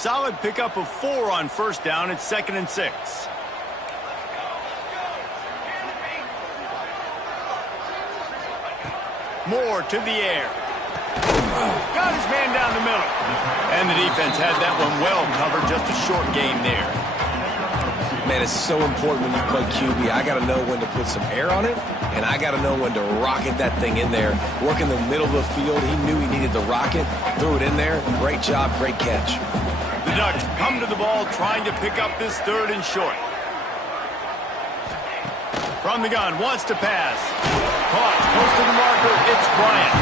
Solid pickup of 4 on first down. It's 2nd and 6. Moore to the air. Got his man down the middle. And the defense had that one well covered. Just a short gain there. Man, it's so important when you play QB. I got to know when to put some air on it, and I got to know when to rocket that thing in there. Work in the middle of the field. He knew he needed the rocket. Threw it in there. Great job, great catch. The Ducks come to the ball trying to pick up this 3rd and short. From the gun, wants to pass. Caught, close to the marker, it's Bryant.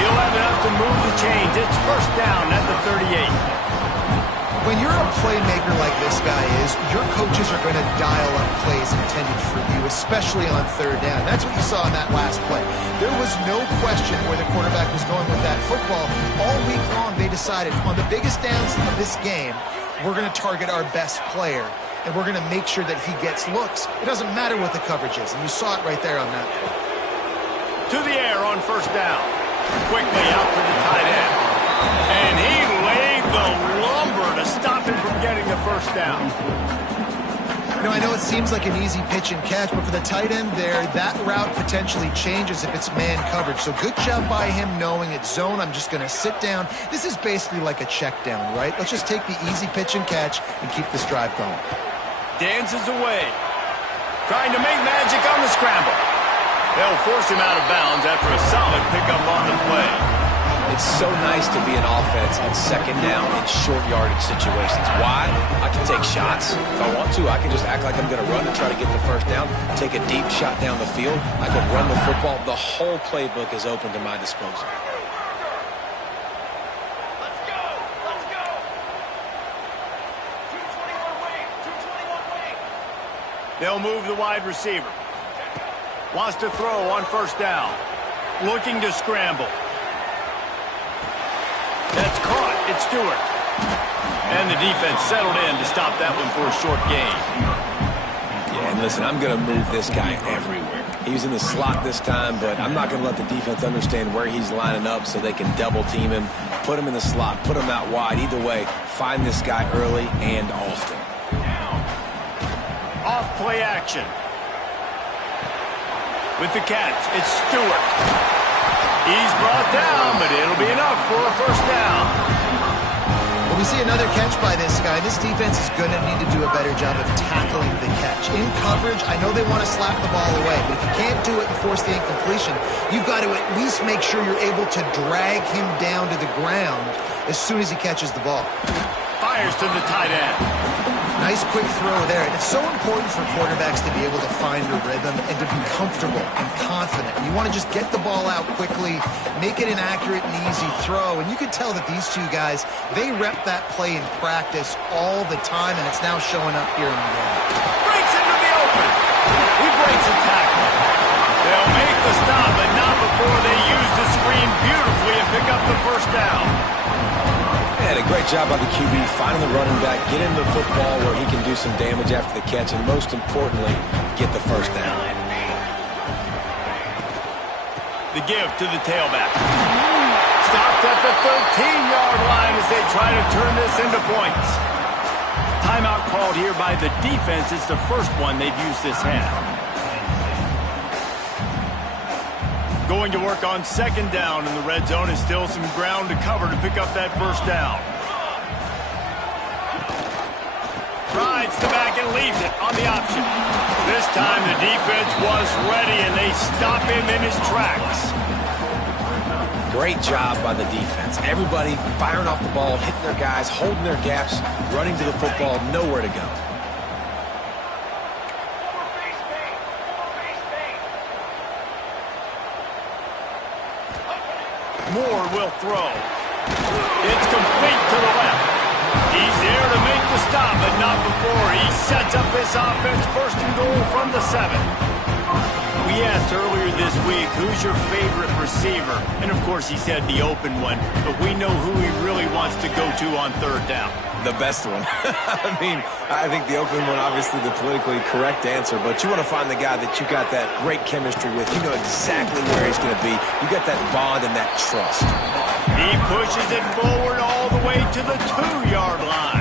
He'll have enough to move the chains. It's first down at the 38. When you're a playmaker like this guy is, your coaches are going to dial up plays intended for you, especially on 3rd down. That's what you saw in that last play. There was no question where the quarterback was going with that football. All week long, they decided on the biggest downs of this game, we're going to target our best player, and we're going to make sure that he gets looks. It doesn't matter what the coverage is, and you saw it right there on that play. To the air on first down. Quickly out to the tight end. And he laid the lumber to stop him from getting the first down. You know, I know it seems like an easy pitch and catch, but for the tight end there, that route potentially changes if it's man coverage. So good job by him knowing it's zone. I'm just going to sit down. This is basically like a check down, right? Let's just take the easy pitch and catch and keep this drive going. Dances away. Trying to make magic on the scramble. They'll force him out of bounds after a solid pickup on the play. It's so nice to be an offense on 2nd down in short yardage situations. Why? I can take shots. If I want to, I can just act like I'm going to run and try to get the first down, take a deep shot down the field. I can run the football. The whole playbook is open to my disposal. Let's go! Let's go! 221 wing! 221 wing! They'll move the wide receiver. Wants to throw on first down. Looking to scramble. That's caught. It's Stewart. And the defense settled in to stop that one for a short gain. Yeah, and listen, I'm going to move this guy everywhere. He's in the slot this time, but I'm not going to let the defense understand where he's lining up so they can double team him, put him in the slot, put him out wide. Either way, find this guy early and often. Off play action. With the catch, it's Stewart. He's brought down, but it'll be enough for a first down. Well, we see another catch by this guy. This defense is going to need to do a better job of tackling the catch. In coverage, I know they want to slap the ball away, but if you can't do it and force the incompletion, you've got to at least make sure you're able to drag him down to the ground as soon as he catches the ball. Fires to the tight end. Nice quick throw there. And it's so important for quarterbacks to be able to find a rhythm and to be comfortable and confident. You want to just get the ball out quickly, make it an accurate and easy throw. And you can tell that these two guys, they rep that play in practice all the time, and it's now showing up here on the game. Breaks into the open. He breaks a tackle. They'll make the stop, but not before they use the screen beautifully and pick up the first down. And a great job by the QB finding the running back, get him the football where he can do some damage after the catch, and most importantly, get the first down. The give to the tailback. Stopped at the 13-yard line as they try to turn this into points. Timeout called here by the defense. It's the first one they've used this half. Going to work on 2nd down in the red zone is still some ground to cover to pick up that first down. Rides the back and leaves it on the option. This time the defense was ready and they stop him in his tracks. Great job by the defense. Everybody firing off the ball, hitting their guys, holding their gaps, running to the football, nowhere to go. Moore will throw. It's complete to the left. He's there to make the stop, but not before he sets up this offense 1st and goal from the 7. We asked earlier this week, who's your favorite receiver? And of course he said the open one, but we know who he really wants to go to on 3rd down. The best one. I mean, I think the open one, obviously the politically correct answer, but you want to find the guy that you got that great chemistry with. You know exactly where he's going to be. You got that bond and that trust. He pushes it forward all the way to the 2-yard line.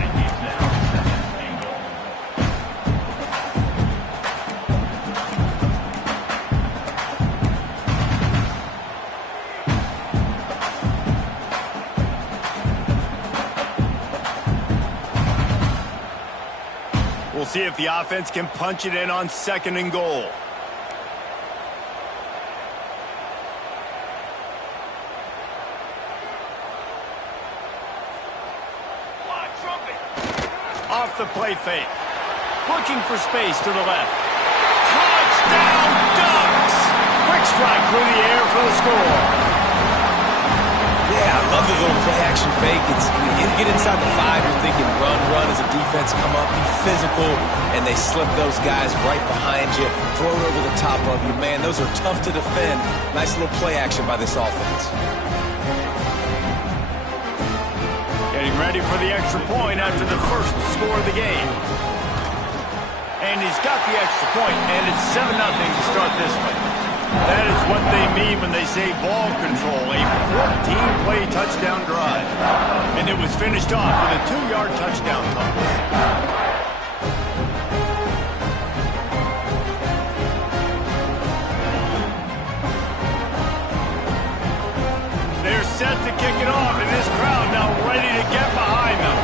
We'll see if the offense can punch it in on 2nd and goal. Off the play fake. Looking for space to the left. Touchdown Ducks! Quick strike through the air for the score. Yeah, I love the little play-action fake. You get inside the 5, you're thinking run as a defense, come up, be physical, and they slip those guys right behind you, throw it over the top of you. Man, those are tough to defend. Nice little play-action by this offense. Getting ready for the extra point after the first score of the game. And he's got the extra point, and it's 7-0 to start this one. That is what they mean when they say ball control, a 14-play touchdown drive. And it was finished off with a 2-yard touchdown toss. They're set to kick it off, and this crowd now ready to get behind them.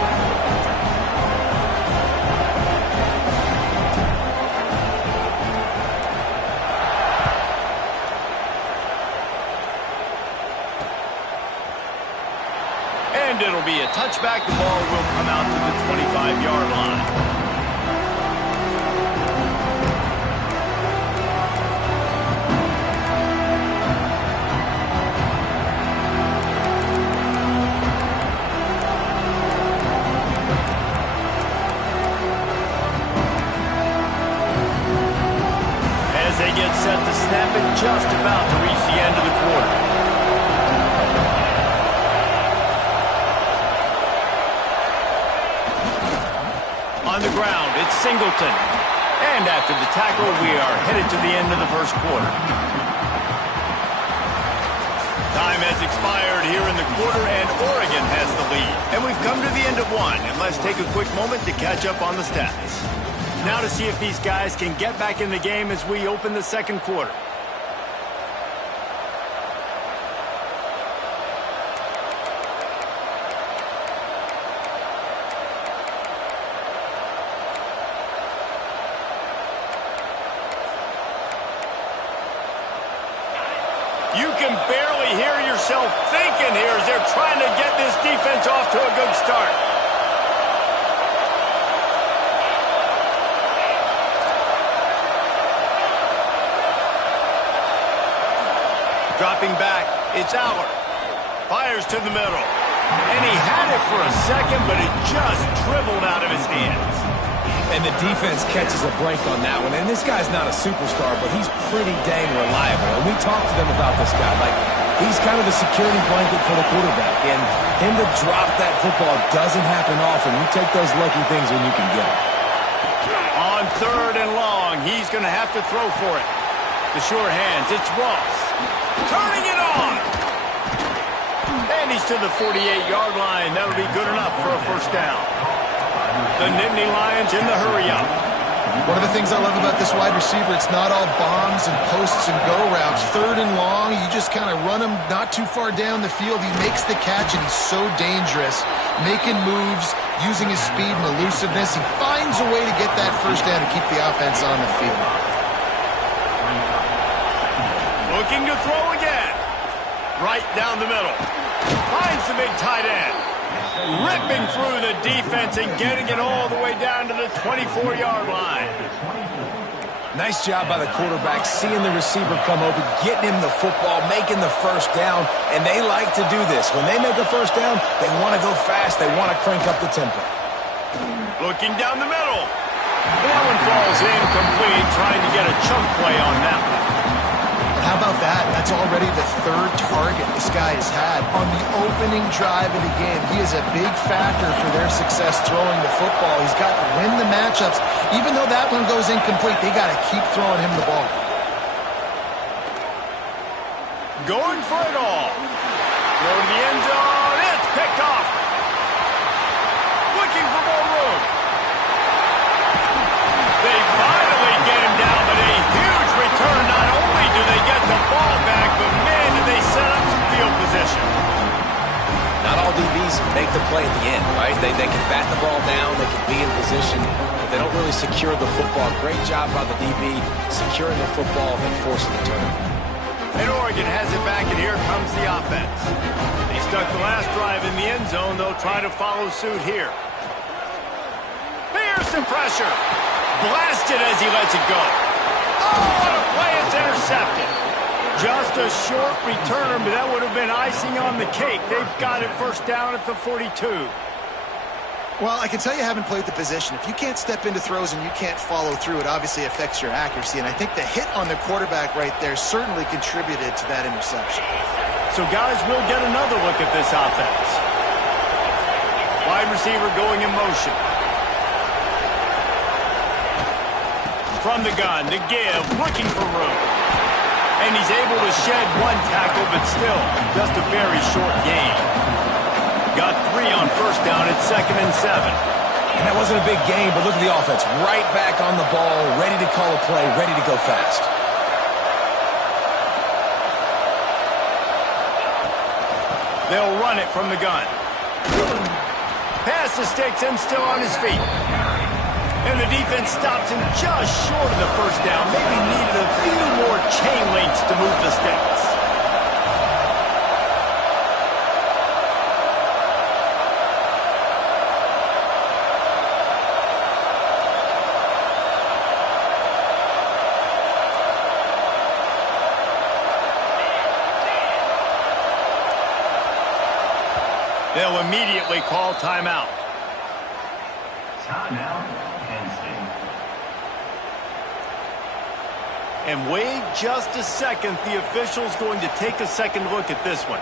And it'll be a touchback. The ball will come out to the 25-yard line. As they get set to snap it, just about to reach the end of the quarter. On the ground, it's Singleton. And after the tackle, we are headed to the end of the first quarter. Time has expired here in the quarter, and Oregon has the lead. And we've come to the end of one, and let's take a quick moment to catch up on the stats. Now to see if these guys can get back in the game as we open the second quarter. You can barely hear yourself thinking here as they're trying to get this defense off to a good start. Dropping back, it's Aller. Fires to the middle. And he had it for a second, but it just dribbled out of his hands. And the defense catches a break on that one. And this guy's not a superstar, but he's pretty dang reliable. And we talked to them about this guy. Like, he's kind of the security blanket for the quarterback. And him to drop that football doesn't happen often. You take those lucky things when you can get them. On 3rd and long, he's going to have to throw for it. The sure hands, it's Ross. Turning it on. And he's to the 48-yard line. That'll be good enough for a first down. The Nittany Lions in the hurry-up. One of the things I love about this wide receiver, it's not all bombs and posts and go routes. 3rd and long, you just kind of run him not too far down the field. He makes the catch, and he's so dangerous, making moves, using his speed and elusiveness. He finds a way to get that first down to keep the offense on the field. Looking to throw again. Right down the middle. Finds the big tight end. Ripping through the defense and getting it all the way down to the 24-yard line. Nice job by the quarterback, seeing the receiver come open, getting him the football, making the first down, and they like to do this. When they make a first down, they want to go fast. They want to crank up the tempo. Looking down the middle. That one falls incomplete, trying to get a chunk play on that one. How about that? That's already the 3rd target this guy has had on the opening drive of the game. He is a big factor for their success throwing the football. He's got to win the matchups. Even though that one goes incomplete, they got to keep throwing him the ball. Going for it all. Throw to the end zone. It's picked off. Looking for more room. They finally get him down, but a huge return. Not only do they get the ball back, but man, did they set up some field position. Not all DBs make the play at the end, right? They can bat the ball down, they can be in position. If They don't really secure the football. Great job by the DB securing the football and forcing the turnover. And Oregon has it back, and here comes the offense. They stuck the last drive in the end zone. They'll try to follow suit here. Fearsome pressure. Blasted as he lets it go. Oh, what a play. It's intercepted. Just a short return, but that would have been icing on the cake. They've got it first down at the 42. Well, I can tell you haven't played the position. If you can't step into throws and you can't follow through, it obviously affects your accuracy. And I think the hit on the quarterback right there certainly contributed to that interception. So, guys, we'll get another look at this offense. Wide receiver going in motion. From the gun, to give, looking for room. And he's able to shed one tackle, but still just a very short gain. Got 3 on first down at 2nd and 7. And that wasn't a big gain, but look at the offense. Right back on the ball, ready to call a play, ready to go fast. They'll run it from the gun. Pass the sticks and still on his feet. And the defense stops him just short of the first down. Maybe needed a few more chain links to move the sticks. They'll immediately call timeout. Timeout, Penn State. And wait just a second. The official's going to take a second look at this one.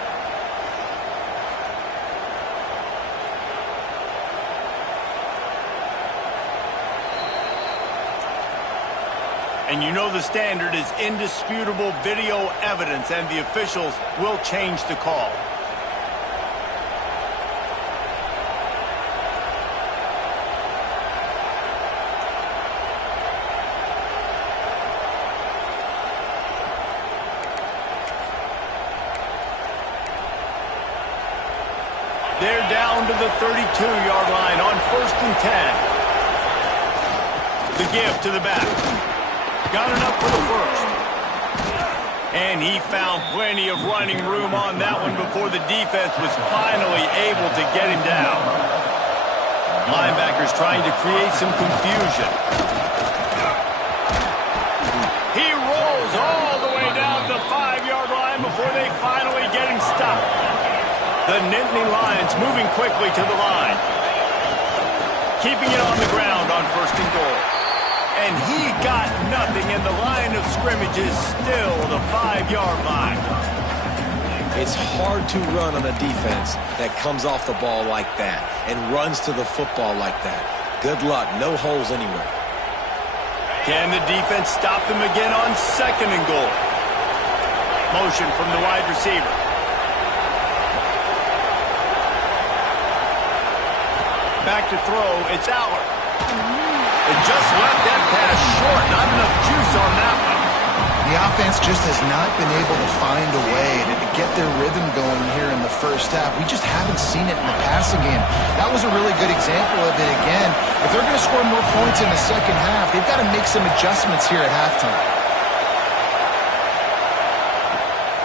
And you know the standard is indisputable video evidence, and the officials will change the call. They're down to the 32-yard line on 1st and 10. The give to the back. Got enough for the first. And he found plenty of running room on that one before the defense was finally able to get him down. Linebackers trying to create some confusion. He rolls all the way down the 5-yard line before they finally get him stopped. The Nittany Lions moving quickly to the line. Keeping it on the ground on 1st and goal. And he got nothing, and the line of scrimmage is still the 5-yard line. It's hard to run on a defense that comes off the ball like that and runs to the football like that. Good luck. No holes anywhere. Can the defense stop them again on 2nd and goal? Motion from the wide receiver. Back to throw, it's Aller. It just left that pass short. Not enough juice on that one. The offense just has not been able to find a way to get their rhythm going here in the first half. We just haven't seen it in the passing game. That was a really good example of it again. If they're going to score more points in the second half, they've got to make some adjustments here at halftime.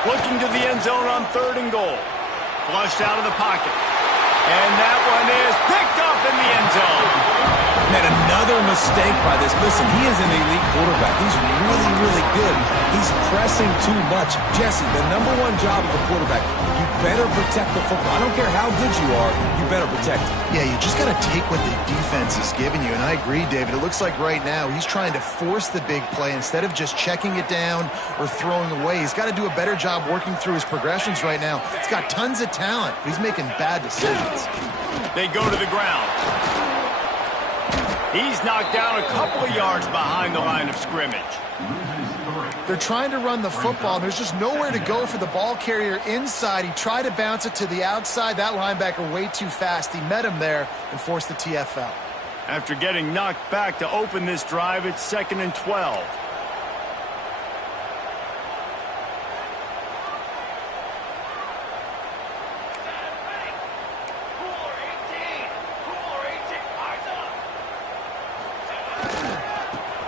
Looking to the end zone on 3rd and goal. Flushed out of the pocket. And that one is picked up in the end zone. And another mistake by this. Listen, he is an elite quarterback. He's really, really good. He's pressing too much. Jesse, the #1 job of a quarterback, you better protect the football. I don't care how good you are, you better protect it. Yeah, you just got to take what the defense is giving you. And I agree, David. It looks like right now he's trying to force the big play instead of just checking it down or throwing away. He's got to do a better job working through his progressions right now. He's got tons of talent, but he's making bad decisions. They go to the ground. He's knocked down a couple of yards behind the line of scrimmage. They're trying to run the football, and there's just nowhere to go for the ball carrier inside. He tried to bounce it to the outside. That linebacker way too fast. He met him there and forced the TFL. After getting knocked back to open this drive, it's 2nd and 12.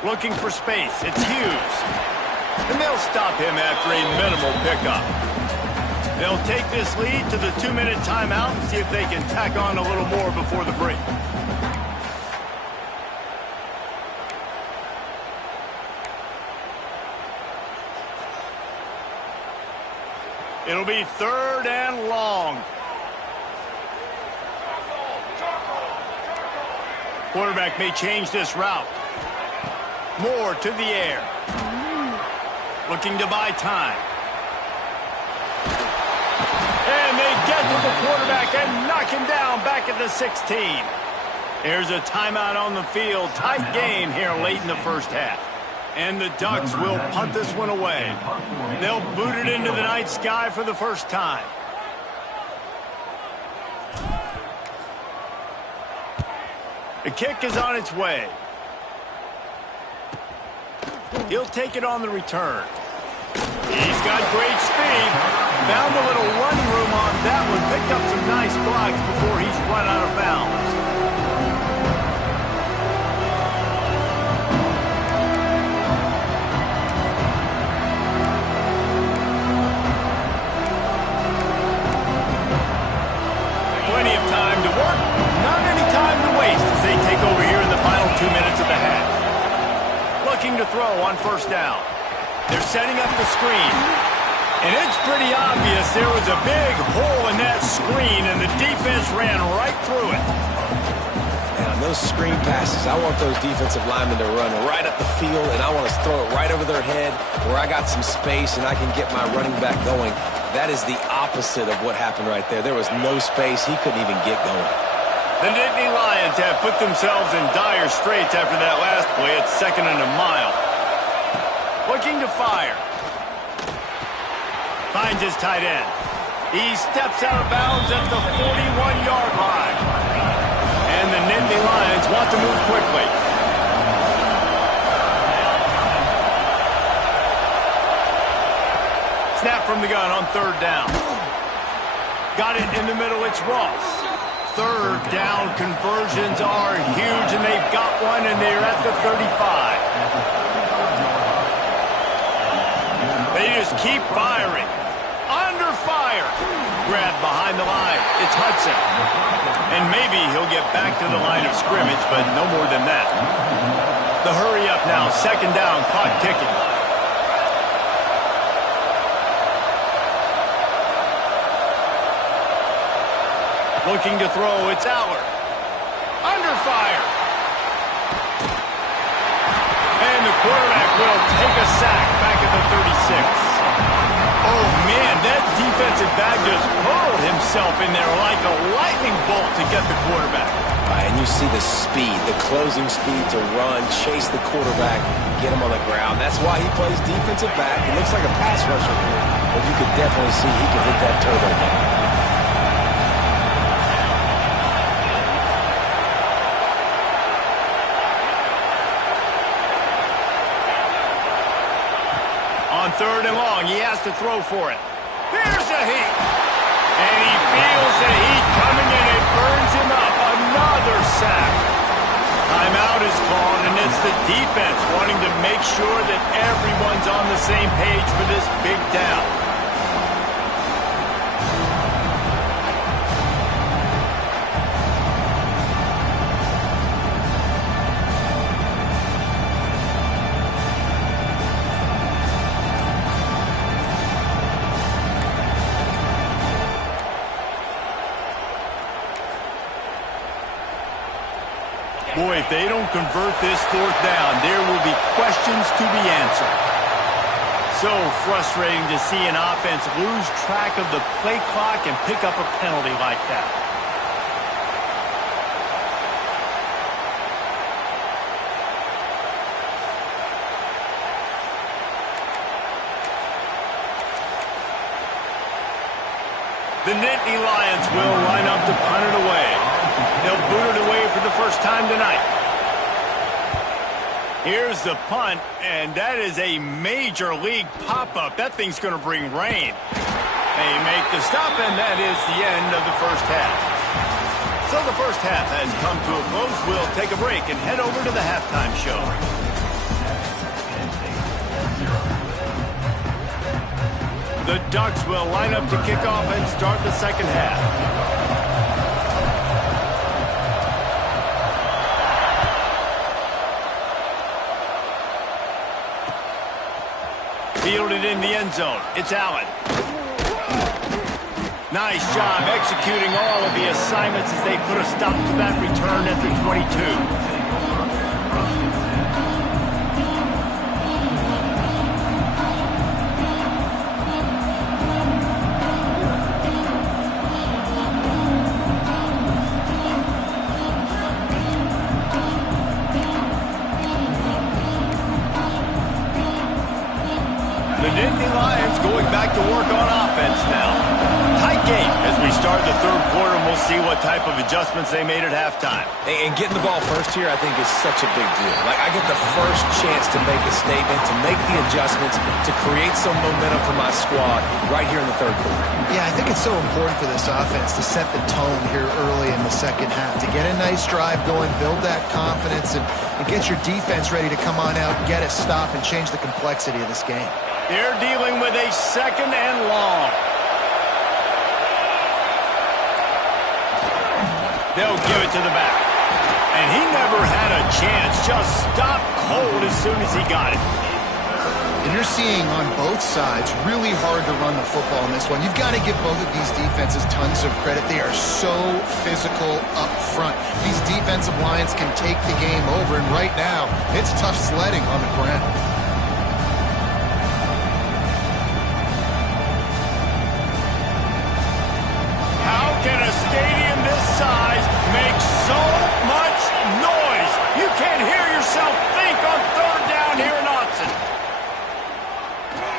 Looking for space. It's Hughes. And they'll stop him after a minimal pickup. They'll take this lead to the 2-minute timeout and see if they can tack on a little more before the break. It'll be 3rd and long. Quarterback may change this route. Moore to the air. Looking to buy time. And they get to the quarterback and knock him down back at the 16. There's a timeout on the field. Tight game here late in the first half. And the Ducks will punt this one away. They'll boot it into the night sky for the first time. The kick is on its way. He'll take it on the return. He's got great speed. Found a little running room on that one. Picked up some nice blocks before he's run out of bounds. Plenty of time to work. Not any time to waste as they take over here in the final 2 minutes of the half. Looking to throw on first down. They're setting up the screen. And it's pretty obvious there was a big hole in that screen, and the defense ran right through it. And on those screen passes, I want those defensive linemen to run right up the field, and I want to throw it right over their head where I got some space and I can get my running back going. That is the opposite of what happened right there. There was no space. He couldn't even get going. The Nittany Lions have put themselves in dire straits after that last play. It's 2nd and a mile. Looking to fire. Finds his tight end. He steps out of bounds at the 41-yard line. And the Nittany Lions want to move quickly. Snap from the gun on 3rd down. Got it in the middle. It's Ross. 3rd down conversions are huge, and they've got one, and they're at the 35. They just keep firing. Under fire. Grab behind the line. It's Hudson. And maybe he'll get back to the line of scrimmage, but no more than that. The hurry up now. 2nd down. Clock ticking. Looking to throw. It's Allard. Under fire. And the quarterback will take a sack back at the 36. Oh, man, that defensive back just hurled himself in there like a lightning bolt to get the quarterback. And you see the speed, the closing speed to run, chase the quarterback, get him on the ground. That's why he plays defensive back. He looks like a pass rusher here, but you could definitely see he could hit that turbo button. On 3rd and long, he has to throw for it. Here's the heat. And he feels the heat coming in. It burns him up. Another sack. Timeout is called, and it's the defense wanting to make sure that everyone's on the same page for this big down. Boy, if they don't convert this 4th down, there will be questions to be answered. So frustrating to see an offense lose track of the play clock and pick up a penalty like that. The Nittany Lions will line up to punt it away. They'll boot it away for the first time tonight. Here's the punt, and that is a major league pop-up. That thing's going to bring rain. They make the stop, and that is the end of the first half. So the first half has come to a close. We'll take a break and head over to the halftime show. The Ducks will line up to kick off and start the second half. Fielded in the end zone. It's Allen. Nice job executing all of the assignments as they put a stop to that return at the 22. The Nittany Lions going back to work on offense now. Tight game as we start the third quarter, and we'll see what type of adjustments they made at halftime. And getting the ball first here, I think, is such a big deal. Like, I get the first chance to make a statement, to make the adjustments, to create some momentum for my squad right here in the third quarter. Yeah, I think it's so important for this offense to set the tone here early in the second half, to get a nice drive going, build that confidence, and get your defense ready to come on out, get a stop, and change the complexity of this game. They're dealing with a second and long. They'll give it to the back. And he never had a chance. Just stopped cold as soon as he got it. And you're seeing on both sides really hard to run the football in this one. You've got to give both of these defenses tons of credit. They are so physical up front. These defensive lines can take the game over, and right now, it's tough sledding on the ground. How can a stadium this size make so much noise? You can't hear yourself think on third down here in Austin.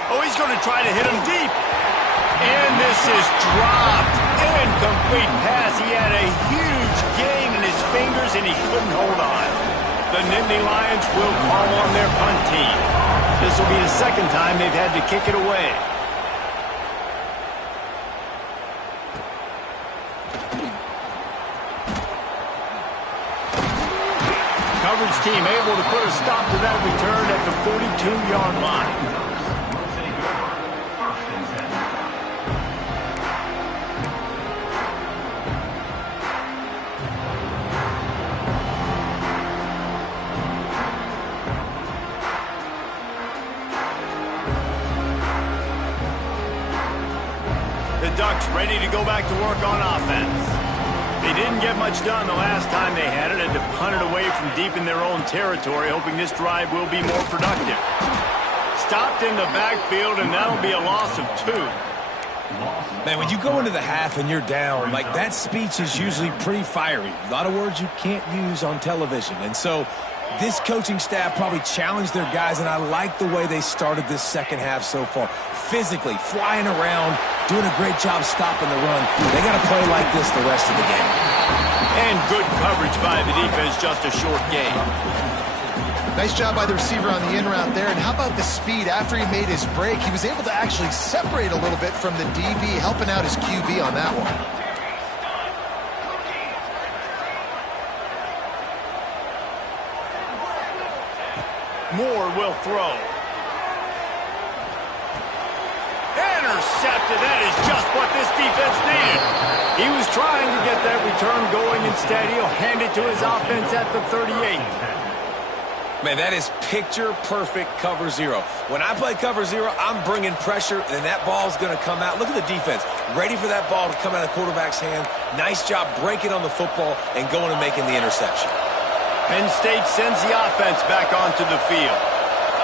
Oh, he's going to try to hit him deep. And this is dropped. Incomplete pass. He had a huge gain in his fingers, and he couldn't hold on. The Nittany Lions will call on their punt team. This will be the second time they've had to kick it away. Coverage team able to put a stop to that return at the 42-yard line. The Ducks ready to go back to work on offense. They didn't get much done the last time they had it, and to punt it away from deep in their own territory, hoping this drive will be more productive. Stopped in the backfield, and that'll be a loss of 2. Man, when you go into the half and you're down, like, that speech is usually pretty fiery. A lot of words you can't use on television. And so this coaching staff probably challenged their guys, and I like the way they started this second half so far. Physically, flying around, doing a great job stopping the run. They got to play like this the rest of the game. And good coverage by the defense, just a short gain. Nice job by the receiver on the in route there. And how about the speed? After he made his break, he was able to actually separate a little bit from the DB, helping out his QB on that one. Moore will throw. Intercepted. That is just what this defense needed. He was trying to get that return going. Instead, he'll hand it to his offense at the 38. Man, that is picture-perfect cover zero. When I play cover zero, I'm bringing pressure, and that ball's going to come out. Look at the defense. Ready for that ball to come out of the quarterback's hand. Nice job breaking on the football and going and making the interception. Penn State sends the offense back onto the field.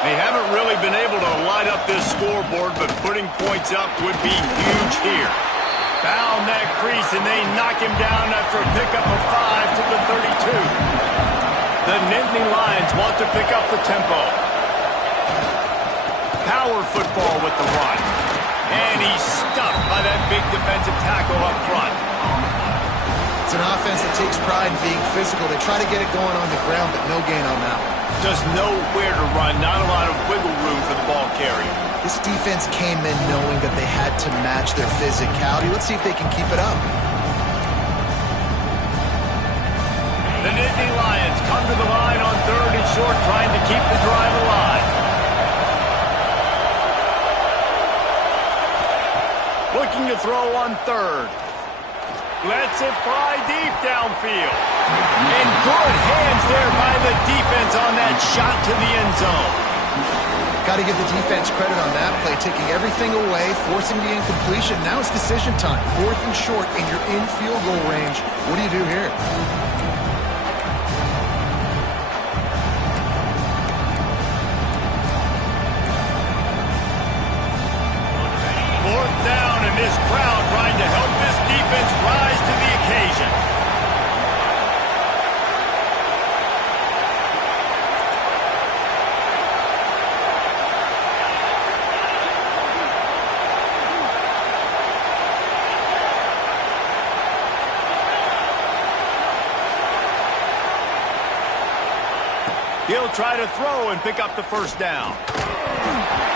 They haven't really been able to light up this scoreboard, but putting points up would be huge here. Found that crease, and they knock him down after a pickup of 5 to the 32. The Nittany Lions want to pick up the tempo. Power football with the run. And he's stuffed by that big defensive tackle up front. It's an offense that takes pride in being physical. They try to get it going on the ground, but no gain on that one. Just nowhere to run, not a lot of wiggle room for the ball carrier. This defense came in knowing that they had to match their physicality. Let's see if they can keep it up. The Nittany Lions come to the line on 3rd and short, trying to keep the drive alive. looking to throw on third. Lets it fly deep downfield. And good hands there by the defense on that shot to the end zone. Got to give the defense credit on that play, taking everything away, forcing the incompletion. Now it's decision time. 4th and short, and you're in field goal range. What do you do here? And this crowd trying to help this defense rise to the occasion. He'll try to throw and pick up the first down.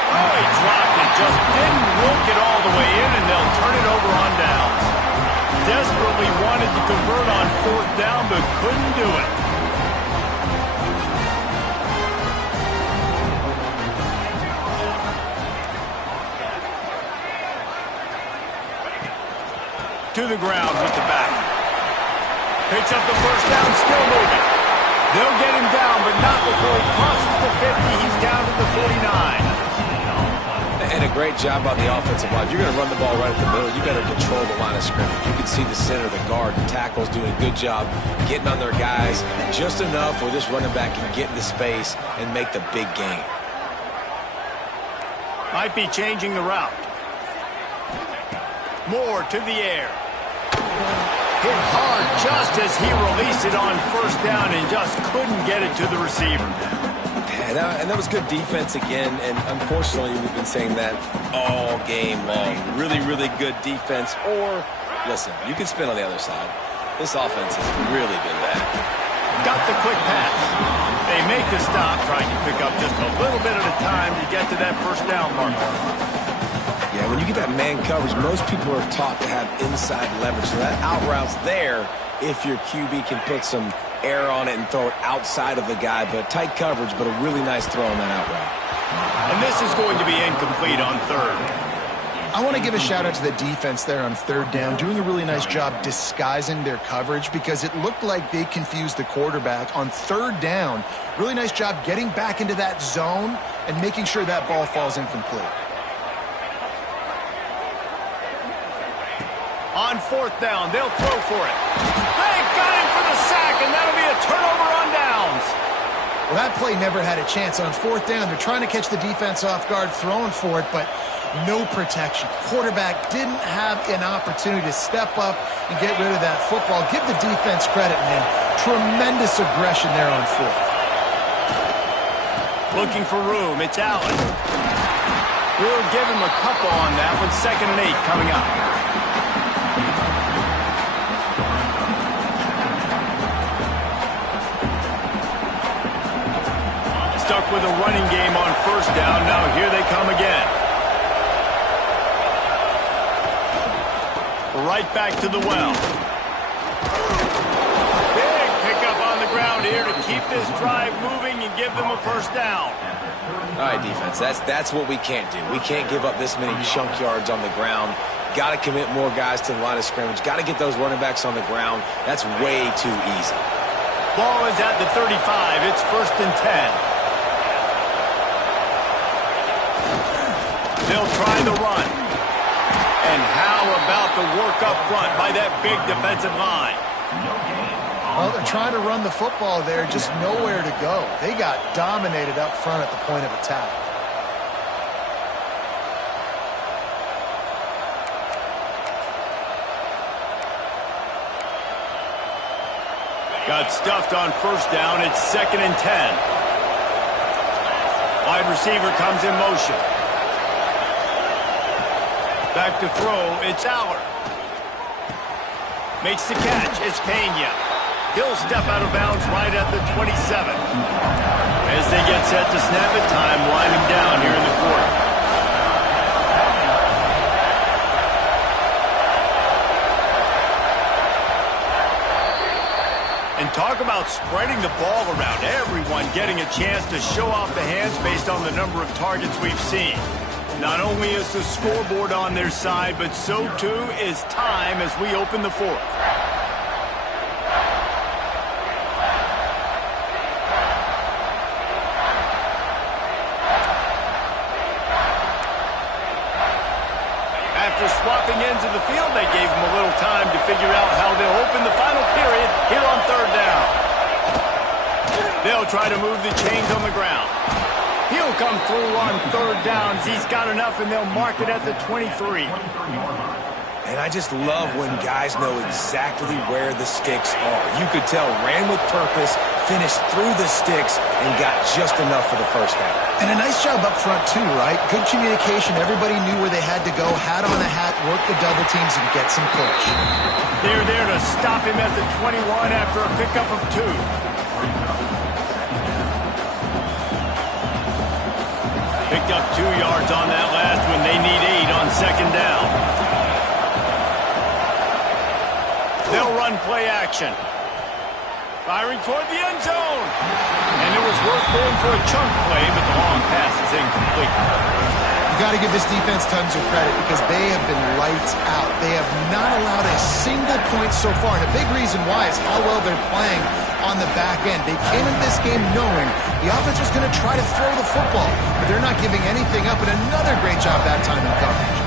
Oh, he dropped it, just didn't work it all the way in, and they'll turn it over on downs. Desperately wanted to convert on 4th down, but couldn't do it. To the ground with the back. Picks up the first down, still moving. They'll get him down, but not before he crosses the 50. He's down to the 49. And a great job on the offensive line. You're going to run the ball right at the middle. You better control the line of scrimmage. You can see the center, the guard, the tackles doing a good job getting on their guys just enough where this running back can get into space and make the big gain. Might be changing the route. More to the air. Hit hard just as he released it on 1st down and just couldn't get it to the receiver. And that was good defense again, and unfortunately we've been saying that all game long. Really, really good defense. Or, listen, you can spin on the other side. This offense has really been bad. Got the quick pass. They make the stop, trying to pick up just a little bit at a time to get to that 1st down marker. Yeah, when you get that man coverage, most people are taught to have inside leverage. So that out route's there if your QB can put some air on it and throw it outside of the guy. But tight coverage, but a really nice throw on that out route. And this is going to be incomplete on 3rd. I want to give a shout-out to the defense there on 3rd down, doing a really nice job disguising their coverage because it looked like they confused the quarterback on 3rd down. Really nice job getting back into that zone and making sure that ball falls incomplete. On 4th down, they'll throw for it. They got him for the sack, and that'll be a turnover on downs. Well, that play never had a chance. On 4th down, they're trying to catch the defense off guard, throwing for it, but no protection. Quarterback didn't have an opportunity to step up and get rid of that football. Give the defense credit, man. Tremendous aggression there on 4th. Looking for room, it's Allen. We'll give him a couple on that one. 2nd and 8 coming up. Stuck with a running game on 1st down. Now here they come again. Right back to the well. Big pickup on the ground here to keep this drive moving and give them a 1st down. All right, defense, that's what we can't do. We can't give up this many chunk yards on the ground. Got to commit more guys to the line of scrimmage. Got to get those running backs on the ground. That's way too easy. Ball is at the 35. It's 1st and 10. They'll try the run. And how about the work up front by that big defensive line? Well, they're trying to run the football there, just nowhere to go. They got dominated up front at the point of attack. Got stuffed on 1st down. It's 2nd and 10. Wide receiver comes in motion. Back to throw, it's Aller. Makes the catch, it's Pena. He'll step out of bounds right at the 27. As they get set to snap it, time winding down here in the quarter. And talk about spreading the ball around. Everyone getting a chance to show off the hands based on the number of targets we've seen. Not only is the scoreboard on their side, but so too is time as we open the fourth. After swapping ends of the field, they gave them a little time to figure out how they'll open the final period here on third down. They'll try to move the chains on the ground. He'll come through on third downs. He's got enough, and they'll mark it at the 23. And I just love when guys know exactly where the sticks are. You could tell ran with purpose, finished through the sticks, and got just enough for the first down. And a nice job up front, too, right? Good communication. Everybody knew where they had to go, hat on a hat, work the double teams, and get some push. They're there to stop him at the 21 after a pickup of 2. Picked up 2 yards on that last one. They need 8 on second down. They'll run play action. Firing toward the end zone. And it was worth going for a chunk play, but the long pass is incomplete. You got to give this defense tons of credit because they have been lights out. They have not allowed a single point so far, and a big reason why is how well they're playing on the back end. They came into this game knowing the offense was going to try to throw the football, but they're not giving anything up, and another great job that time in coverage.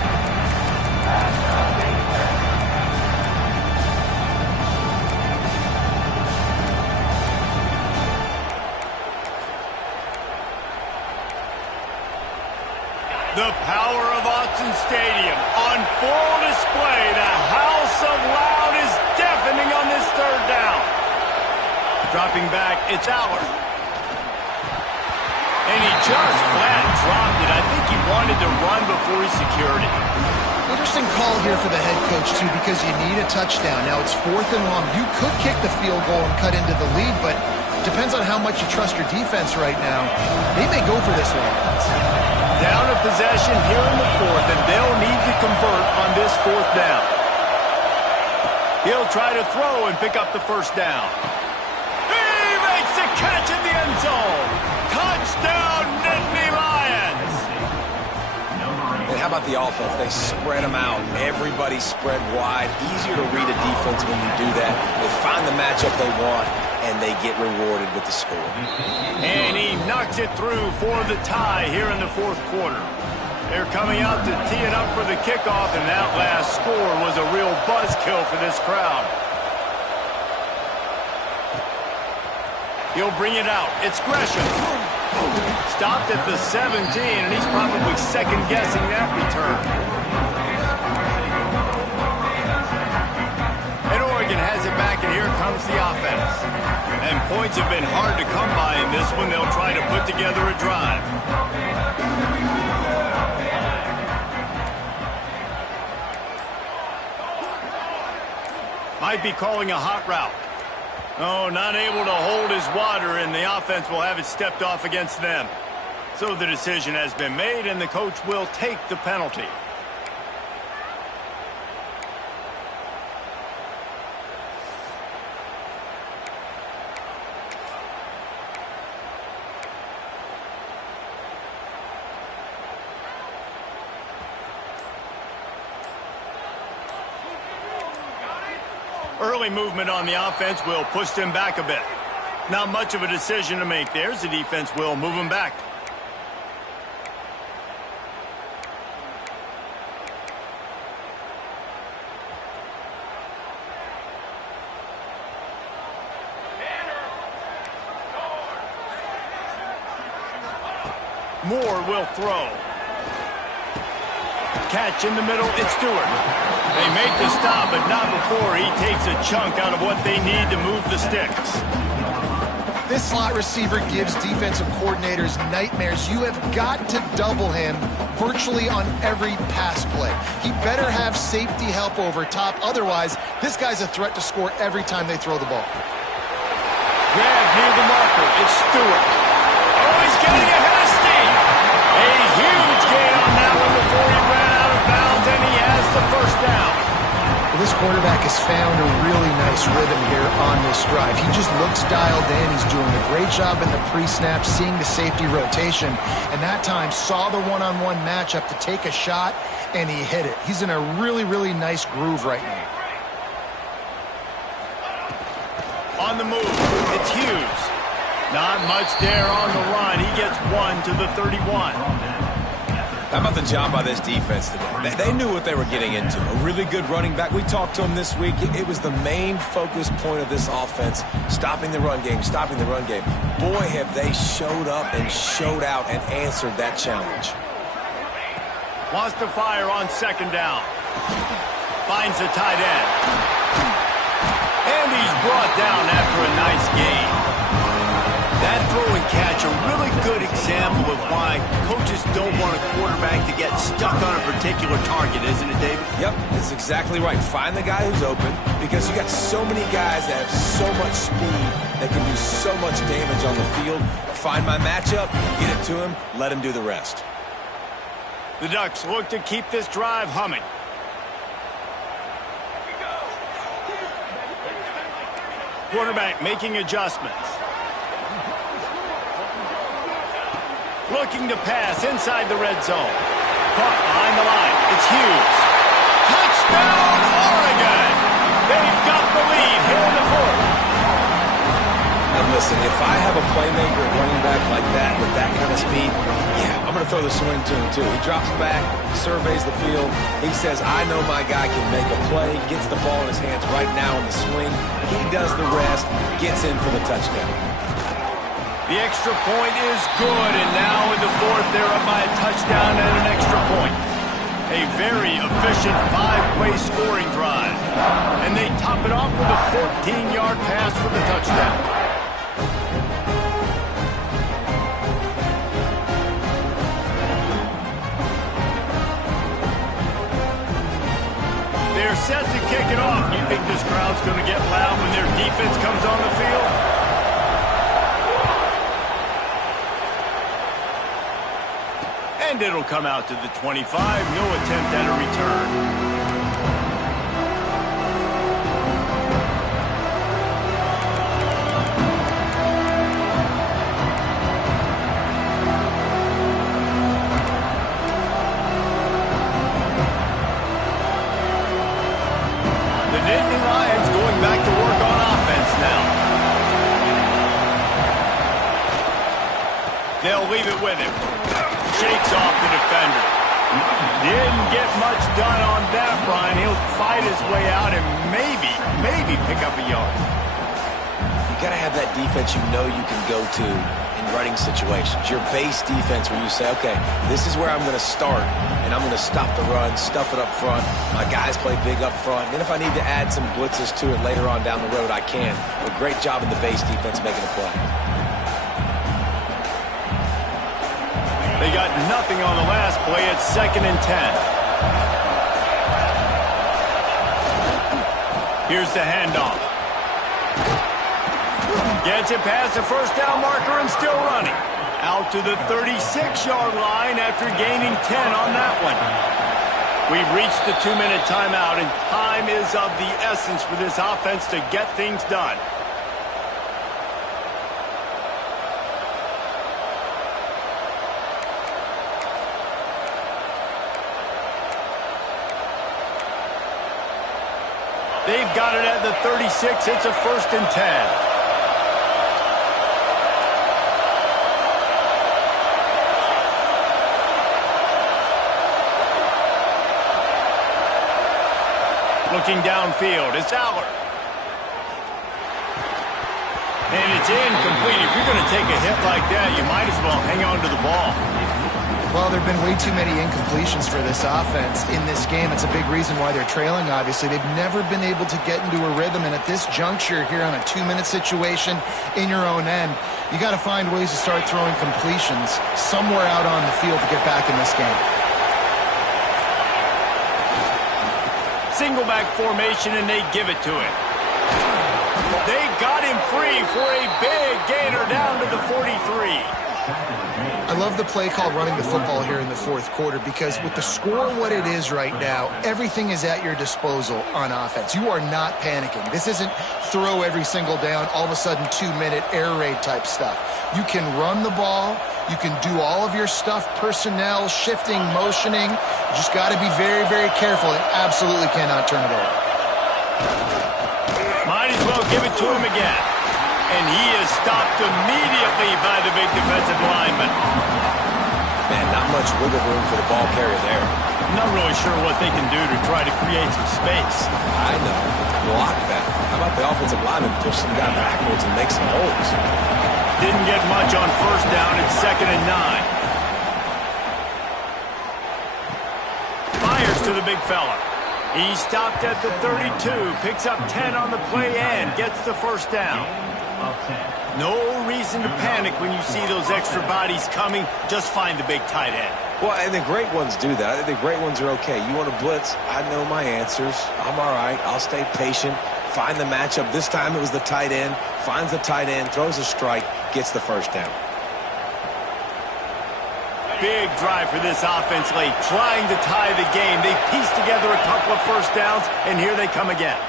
The power of Autzen Stadium on full display. The house of loud is deafening on this third down. Dropping back, it's Aller. And he just flat dropped it. I think he wanted to run before he secured it. Interesting call here for the head coach, too, because you need a touchdown. Now it's 4th and long. You could kick the field goal and cut into the lead, but depends on how much you trust your defense right now. They may go for this one. Down a possession here in the fourth, and they'll need to convert on this 4th down. He'll try to throw and pick up the first down. He makes the catch in the end zone. Touchdown, Nittany Lions. And how about the offense? They spread them out. Everybody spread wide. Easier to read a defense when you do that. They find the matchup they want, and they get rewarded with the score. And he knocks it through for the tie here in the 4th quarter. They're coming out to tee it up for the kickoff, and that last score was a real buzzkill for this crowd. He'll bring it out. It's Gresham. Stopped at the 17, and he's probably second-guessing that return. And Oregon has it back, and here comes the offense. And points have been hard to come by in this one. They'll try to put together a drive. Might be calling a hot route. Oh, not able to hold his water, and the offense will have it stepped off against them. So the decision has been made, and the coach will take the penalty. Early movement on the offense will push them back a bit. Not much of a decision to make there, as the defense will move them back. Moore will throw. Catch in the middle, it's Stewart. They make the stop, but not before he takes a chunk out of what they need to move the sticks. This slot receiver gives defensive coordinators nightmares. You have got to double him virtually on every pass play. He better have safety help over top. Otherwise, this guy's a threat to score every time they throw the ball. Grab near the marker. It's Stewart. Oh, he's getting ahead of steam. A huge gain on that one before he ran out of bounds, and he has the first down. Well, this quarterback has found a really nice rhythm here on this drive. He just looks dialed in. He's doing a great job in the pre-snap, seeing the safety rotation, and that time saw the one-on-one matchup to take a shot, and he hit it. He's in a really, really nice groove right now. On the move, it's Hughes. Not much there on the run. He gets 1 to the 31. How about the job by this defense today? They knew what they were getting into. A really good running back. We talked to him this week. It was the main focus point of this offense, stopping the run game, stopping the run game. Boy, have they showed up and showed out and answered that challenge. Wants to fire on second down. Finds the tight end. And he's brought down after a nice gain. That throw and catch, a really good example of why coaches don't want a quarterback to get stuck on a particular target, isn't it, David? Yep, that's exactly right. Find the guy who's open, because you got so many guys that have so much speed that can do so much damage on the field. Find my matchup, get it to him, let him do the rest. The Ducks look to keep this drive humming. Quarterback making adjustments. Looking to pass inside the red zone. Caught behind the line. It's Hughes. Touchdown, Oregon! They've got the lead here in the fourth. Now listen, if I have a playmaker at running back like that with that kind of speed, yeah, I'm going to throw the swing to him too. He drops back, surveys the field. He says, I know my guy can make a play, gets the ball in his hands right now on the swing. He does the rest, gets in for the touchdown. The extra point is good, and now in the fourth, they're up by a touchdown and an extra point. A very efficient 5-play scoring drive. And they top it off with a 14-yard pass for the touchdown. They're set to kick it off. You think this crowd's going to get loud when their defense comes on the field? And it'll come out to the 25. No attempt at a return. The Nittany Lions going back to work on offense now. They'll leave it with him. Shakes off the defender. Didn't get much done on that, Brian. He'll fight his way out and maybe pick up a yard. You got to have that defense you know you can go to in running situations. Your base defense where you say, okay, this is where I'm going to start, and I'm going to stop the run, stuff it up front. My guys play big up front. And then if I need to add some blitzes to it later on down the road, I can. A great job in the base defense making a play. They got nothing on the last play. It's 2nd and 10. Here's the handoff. Gets it past the first down marker and still running. Out to the 36-yard line after gaining 10 on that one. We've reached the 2-minute timeout, and time is of the essence for this offense to get things done. They've got it at the 36. It's a 1st and 10. Looking downfield, it's Aller. And it's incomplete. If you're going to take a hit like that, you might as well hang on to the ball. Well, there have been way too many incompletions for this offense in this game. It's a big reason why they're trailing, obviously. They've never been able to get into a rhythm, and at this juncture here on a 2-minute situation in your own end, you got to find ways to start throwing completions somewhere out on the field to get back in this game. Single back formation, and they give it to him. They got him free for a big gainer down to the 43. I love the play call running the football here in the fourth quarter because with the score what it is right now, everything is at your disposal on offense. You are not panicking. This isn't throw every single down, all of a sudden 2-minute air raid type stuff. You can run the ball. You can do all of your stuff, personnel, shifting, motioning. You just got to be very, very careful and absolutely cannot turn it over. Might as well give it to him again. And he is stopped immediately by the big defensive lineman. Man, not much wiggle room for the ball carrier there. Not really sure what they can do to try to create some space. I know. Block that. How about the offensive lineman push some guy backwards and make some holes? Didn't get much on first down. It's 2nd and 9. Fires to the big fella. He stopped at the 32, picks up 10 on the play and gets the first down. No reason to panic when you see those extra bodies coming. Just find the big tight end. Well, and the great ones do that. I think the great ones are okay. You want to blitz? I know my answers. I'm all right. I'll stay patient. Find the matchup. This time it was the tight end. Finds the tight end, throws a strike, gets the first down. Big drive for this offense late, trying to tie the game. They pieced together a couple of first downs, and here they come again.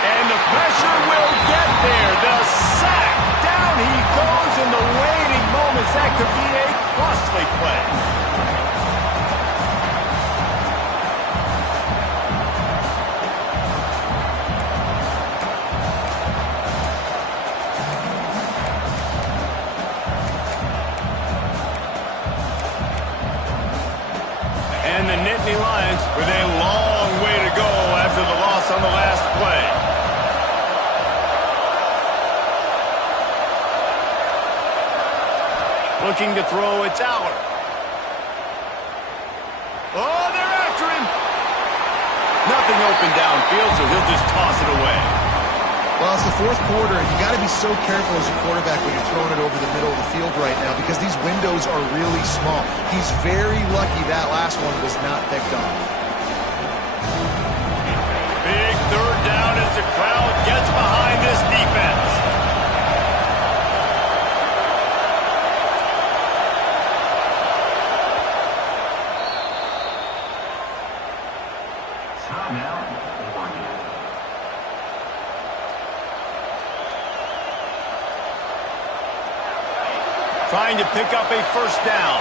And the pressure will get there. The sack. Down he goes in the waiting moments. That could be a costly play. And the Nittany Lions with a long way to go after the loss on the last play. Looking to throw, it's Aller. Oh, they're after him. Nothing open downfield, so he'll just toss it away. Well, it's the fourth quarter, and you got to be so careful as a quarterback when you're throwing it over the middle of the field right now because these windows are really small. He's very lucky that last one was not picked off. Big third down as the crowd gets behind this defense. Trying to pick up a first down.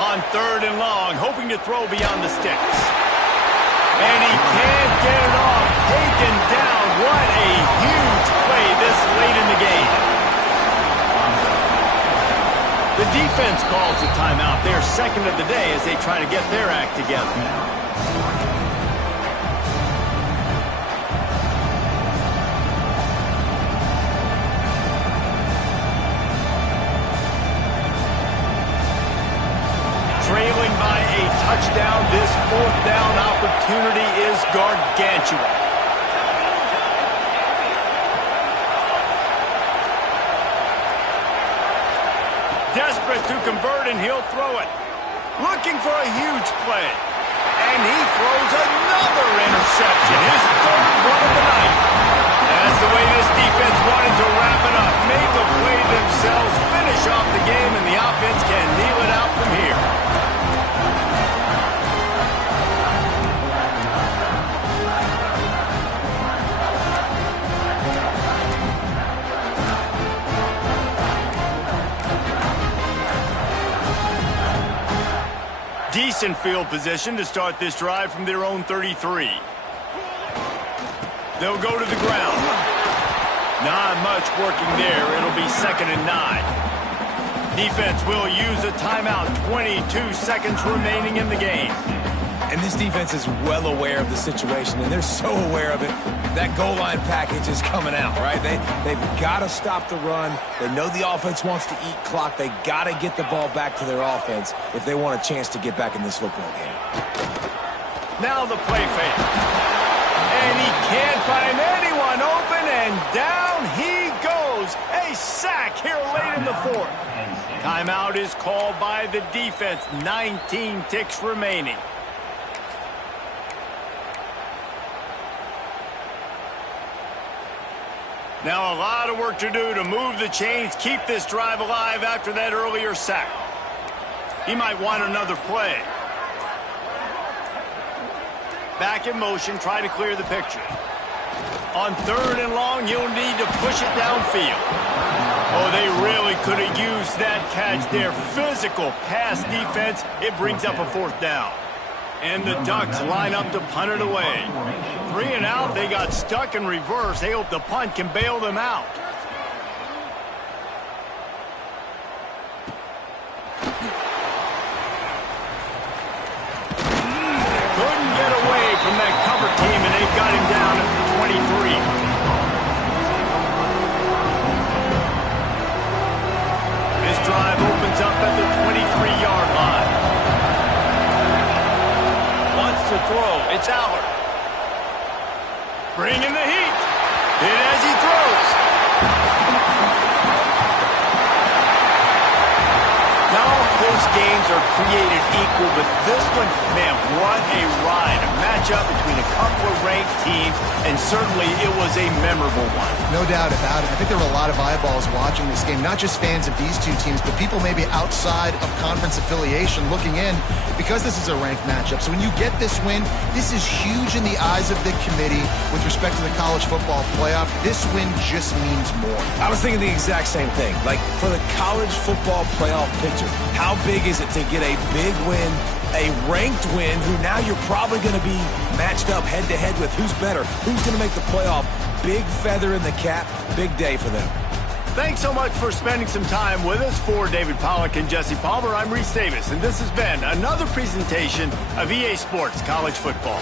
On 3rd and long, hoping to throw beyond the sticks. And he can't get it off. Taken down. What a huge play this late in the game. The defense calls the timeout. They're second of the day as they try to get their act together. Trailing by a touchdown, this 4th down opportunity is gargantuan. Desperate to convert, and he'll throw it. Looking for a huge play. And he throws another interception. His 3rd one of the night. That's the way this defense wanted to wrap it up. Made the play themselves, finish off the game, and the offense can kneel it out from here. Decent field position to start this drive from their own 33. They'll go to the ground. Not much working there. It'll be 2nd and 9. Defense will use a timeout. 22 seconds remaining in the game. And this defense is well aware of the situation, and they're so aware of it. That goal line package is coming out, right? They've got to stop the run. They know the offense wants to eat clock. They got to get the ball back to their offense if they want a chance to get back in this football game. Now the play fake. And he can't find anyone open, and down he goes. A sack here late in the 4th. Timeout is called by the defense. 19 ticks remaining. Now a lot of work to do to move the chains, keep this drive alive after that earlier sack. He might want another play. Back in motion, try to clear the picture. On 3rd and long, you'll need to push it downfield. Oh, they really could have used that catch there. Physical pass defense. It brings up a 4th down. And the Ducks line up to punt it away. 3 and out, they got stuck in reverse. They hope the punt can bail them out. Couldn't get away from that cover team, and they got him down at the 23. This drive opens up at the 23-yard line. To throw. It's Allard. Bringing the heat. Hit as he throws. Not all close games are created equal, but this one, man, what a ride. A matchup between a couple of ranked teams, and certainly it was a memorable one. No doubt about it. I think there were a lot of eyeballs watching this game, not just fans of these two teams, but people maybe outside of conference affiliation looking in, because this is a ranked matchup. So when you get this win, this is huge in the eyes of the committee with respect to the college football playoff. This win just means more. I was thinking the exact same thing. Like, for the college football playoff picture, how big is it to get a big win, a ranked win, who now you're probably going to be matched up head-to-head with who's better, who's going to make the playoff. Big feather in the cap, big day for them. Thanks so much for spending some time with us. For David Pollack and Jesse Palmer, I'm Reese Davis, and this has been another presentation of EA Sports College Football.